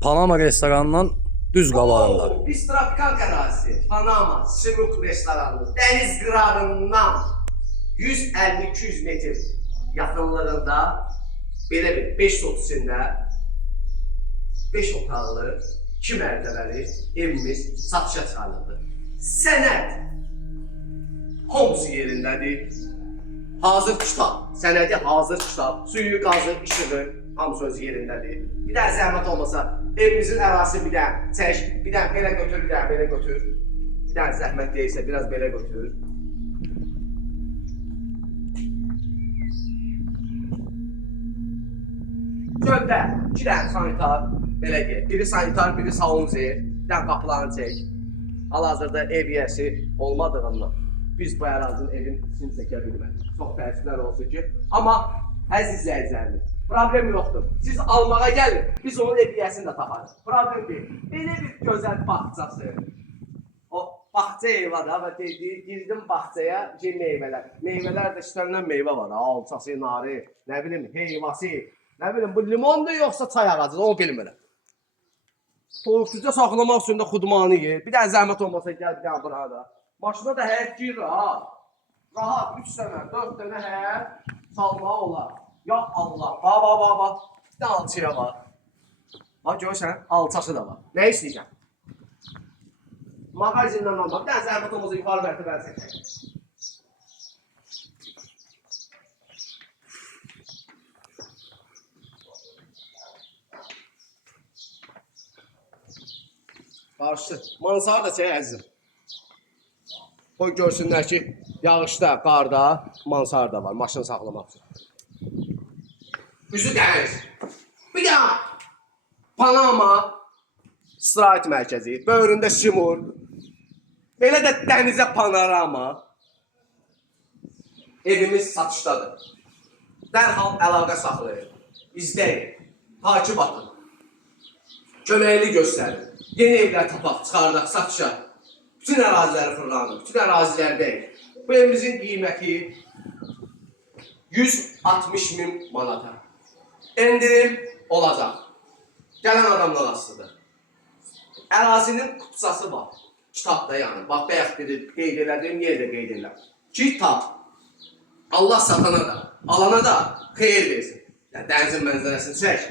Panama restoranından düz qabağında. Biz tropikal ərazisi, Panama, Simuk restoranı, dəniz qırağından 150-200 metr yaxınlığında belə bir 5 otisində 5 otaqlı, 2 mərtəbəli evimiz satışa çıxarıldı. Sənəd hamısı yerindədir. Hazır kitab, sənədi hazır kitab, suyu, qazı, işığı hamısı öz yerindədir. Bir də zəhmət olmasa evimizin ərazisi bir dənə çək, bir dənə belə götür, bir dənə belə götür. Bir dənə zəhmət deyilsə biraz belə götür. Göldə 2 dənə sanitar, belə deyək, biri sanitar, biri saunzer, bir dənə qapılarını çək. Hal-hazırda ev yiyəsi olmadığından biz bu ərazinin evin içini çəkə bilmədik. Çox təəssüflər olsun ki, amma əziz izləyicilərimiz, problem yoxdur. Siz almağa gəlin, biz onun ev yiyəsini də taparıq. Problem deyil. Belə bir gözəl bağçası. O bağça eyvadır və girdim bağçaya ki, meyvələr. Meyvələr də istənilən meyvə var. Alçası, narı, nə bilim, heyvası. Nə bilim, bu limondur yoxsa çay ağacıdır, onu bilmirəm. Soğuqsuca saxlamaq üçün də xudmanı yer. Bir dənə zəhmət olmasa gəl, bir dənə burada. Maşına da həyət gir, rahat. Rahat, 3 dənə, 4 dənə həyət salmağı olar. Ya Allah, bax. Bir dənə alçıya var. Bax, görürsən, alçası da var. Nə istəyəcəm? Mağazindən almaq. Bir dənə zəhmət olmasa yuxarı mərtəbəni çəkək. Qarşı, mansarı da çək əzizim. Qoy görsünlər ki, yağışda, qarda mansarı da var, maşını saxlamaq üçün. Üzü dəniz. Bir daha Panama istirahət mərkəzi, böyründə Simur. Belə də dənizə panorama. Evimiz satışdadır. Dərhal əlaqə saxlayın. İzləyin, takip atın. Köməkli göstərin. Yeni evlər tapaq, çıxardaq, satışa. Bütün əraziləri fırlanır, bütün ərazilərdəyik. Bu evimizin qiyməti 160.000 manata. Endirim olacaq. Gələn adamdan asılıdır. Ərazinin kupçası var. Kitabda yəni. Bax, bəyək qeyd elədiyim yerdə qeyd eləm. Kitab. Allah satana da, alana da xeyir versin. Yəni, dənizin mənzərəsini çək.